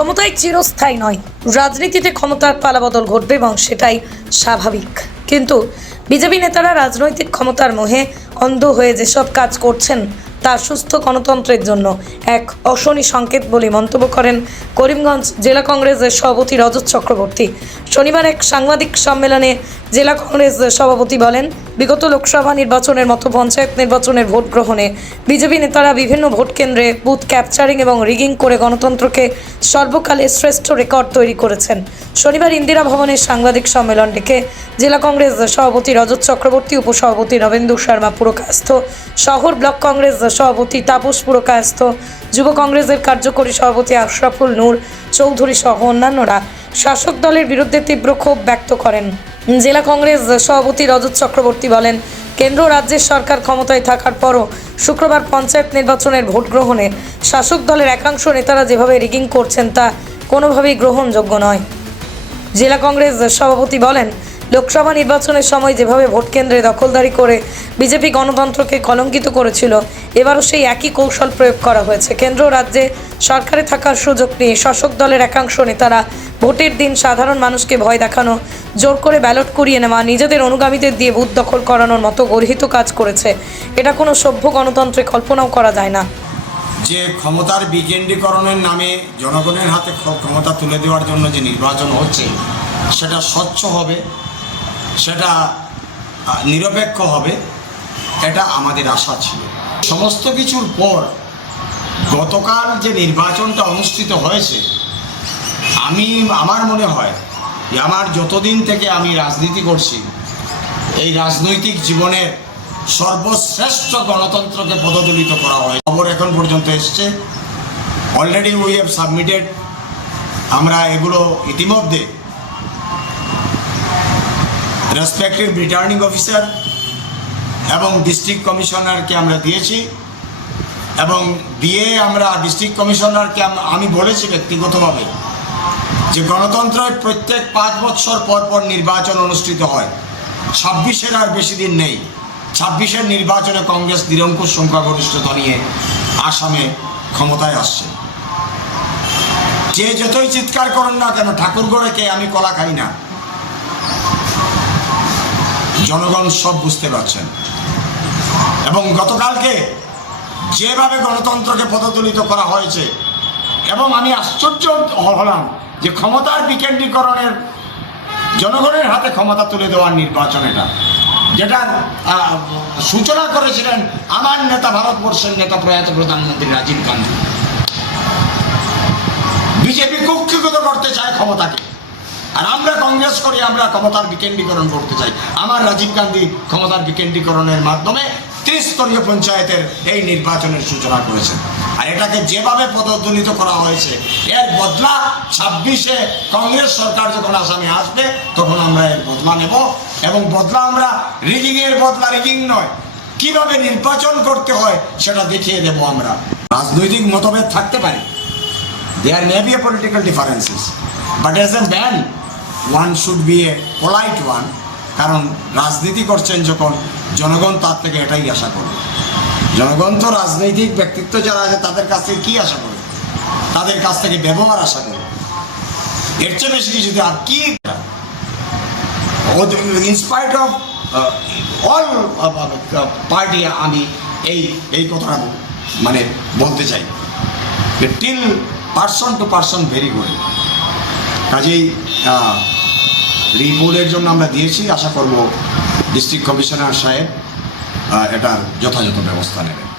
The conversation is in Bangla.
ক্ষমতায় চিরস্থায়ী নয়। রাজনীতিতে ক্ষমতার পালাবদল ঘটবে এবং সেটাই স্বাভাবিক। কিন্তু বিজেপি নেতারা রাজনৈতিক ক্ষমতার মোহে অন্ধ হয়ে যেসব কাজ করছেন, তা সুস্থ গণতন্ত্রের জন্য এক অশনি সংকেত বলে মন্তব্য করেন করিমগঞ্জ জেলা কংগ্রেসের সভাপতি রজত চক্রবর্তী। শনিবার এক সাংবাদিক সম্মেলনে জেলা কংগ্রেস সভাপতি বলেন বিগত লোকসভা নির্বাচনের মতো পঞ্চায়েত নির্বাচনের ভোট গ্রহণে বিজেপি নেতারা বিভিন্ন ভোট কেন্দ্রে বুথ ক্যাপচারিং এবং রিগিং করে গণতন্ত্রকে সর্বকালে শ্রেষ্ঠ রেকর্ড তৈরি করেছেন। শনিবার ইন্দিরা ভবনের সাংবাদিক সম্মেলন ডেকে জেলা কংগ্রেস সভাপতি রজত চক্রবর্তী, উপসভাপতি নবেন্দু শর্মা পুরকায়স্থ, শহর ব্লক কংগ্রেস সভাপতি তাপস পুরকায়স্থ, যুব কংগ্রেসের কার্যকরী সভাপতি আশরাফুল নূর চৌধুরী সহ অন্যান্যরা শাসক দলের বিরুদ্ধে তীব্র ক্ষোভ ব্যক্ত করেন। জেলা কংগ্রেস সভাপতি রজত চক্রবর্তী বলেন, কেন্দ্র রাজ্যের সরকার ক্ষমতায় থাকার পরও শুক্রবার পঞ্চায়েত নির্বাচনের ভোট গ্রহণে শাসক দলের একাংশ নেতারা যেভাবে রিগিং করছেন তা কোনোভাবেই গ্রহণযোগ্য নয়। জেলা কংগ্রেস সভাপতি বলেন লোকসভা নির্বাচনের সময় যেভাবে ভোট কেন্দ্রে দখলদারি করে বিজেপি গণতন্ত্রকে কলঙ্কিত করেছিল, এবারও সেই একই কৌশল প্রয়োগ করা হয়েছে। কেন্দ্র রাজ্যে সরকারে থাকার সুযোগ নিয়ে শাসক দলের একাংশ নেতারা ভোটের দিন সাধারণ মানুষকে ভয় দেখানো, জোর করে ব্যালট করিয়ে নেওয়া, নিজেদের অনুগামীদের দিয়ে বুথ দখল করানোর মতো গর্হিত কাজ করেছে। এটা কোনো সভ্য গণতন্ত্রে কল্পনাও করা যায় না। যে ক্ষমতার বিকেন্দ্রীকরণের নামে জনগণের হাতে ক্ষমতা তুলে দেওয়ার জন্য যে নির্বাচন হচ্ছে, সেটা স্বচ্ছ হবে। সেটা নিরপেক্ষ হবে, এটা আমাদের আশা ছিল। সমস্ত কিছুর পর গতকাল যে নির্বাচনটা অনুষ্ঠিত হয়েছে, আমি, আমার মনে হয় যে আমার যতদিন থেকে আমি রাজনীতি করছি, এই রাজনৈতিক জীবনের সর্বশ্রেষ্ঠ গণতন্ত্রকে পদদলিত করা হয়। খবর এখন পর্যন্ত এসছে। অলরেডি উই হ্যাভ সাবমিটেড আমরা এগুলো ইতিমধ্যে রেসপেক্টিভ রিটার্নিং অফিসার এবং ডিস্ট্রিক্ট কমিশনারকে আমরা দিয়েছি এবং দিয়ে আমরা ডিস্ট্রিক্ট কমিশনারকে আমি বলেছি ব্যক্তিগতভাবে যে গণতন্ত্রের প্রত্যেক পাঁচ বছর পর পর নির্বাচন অনুষ্ঠিত হয়। ছাব্বিশের আর বেশি দিন নেই। ছাব্বিশের নির্বাচনে কংগ্রেস নিরঙ্কুশ সংখ্যাগরিষ্ঠতা নিয়ে আসামে ক্ষমতায় আসছে। যে যতই চিৎকার করেন না কেন ঠাকুরগড়ে আমি কলা খাই না। জনগণ সব বুঝতে পারছেন। এবং গতকালকে যেভাবে গণতন্ত্রকে পদতুলিত করা হয়েছে, এবং আমি আশ্চর্য হলাম যে ক্ষমতার বিকেন্দ্রীকরণের জনগণের হাতে ক্ষমতা তুলে দেওয়ার নির্বাচন এটা। যেটা সূচনা করেছিলেন আমার নেতা, ভারতবর্ষের নেতা প্রয়াত প্রধানমন্ত্রী রাজীব গান্ধী। বিজেপি কুক্ষিগত করতে চায় ক্ষমতাকে। আর আমরা কংগ্রেস করি আমরা ক্ষমতার বিকেন্দ্রীকরণ করতে চাই। আমার রাজীব গান্ধী ক্ষমতার বিকেন্দ্রীকরণের মাধ্যমে ত্রিস্তরীয় পঞ্চায়েতের এই নির্বাচনের সূচনা করেছেন। আর এটাকে যেভাবে পদদলিত করা হয়েছে এর বদলা ছাব্বিশে কংগ্রেস সরকার যখন আসামে আসবে তখন আমরা এর বদলা নেব। এবং বদলা আমরা রিগিং এর বদলা রিগিং নয়। কীভাবে নির্বাচন করতে হয় সেটা দেখিয়ে দেব আমরা। রাজনৈতিক মতভেদ থাকতে পারে। There may be a political differences, but as a man, one should be a polite one কারণ রাজনীতি করছেন যখন জনগণ তার থেকে এটাই আশা করবে জনগণ তো রাজনৈতিক ব্যক্তিত্ব যারা আছে, তাদের কাছ থেকে কী আশা করে? তাদের কাছ থেকে ব্যবহার আশা করে। এর চেয়ে বেশি কিছু আর কি ইনস্পাইট অফ অল পার্টি আমি এই এই কথাটা মানে বলতে চাই। Till person to person very good কাজেই রিমুলের জন্য আমরা দিয়েছি। আশা করব ডিস্ট্রিক্ট কমিশনার সাহেব এটার যথাযথ ব্যবস্থা নেবেন।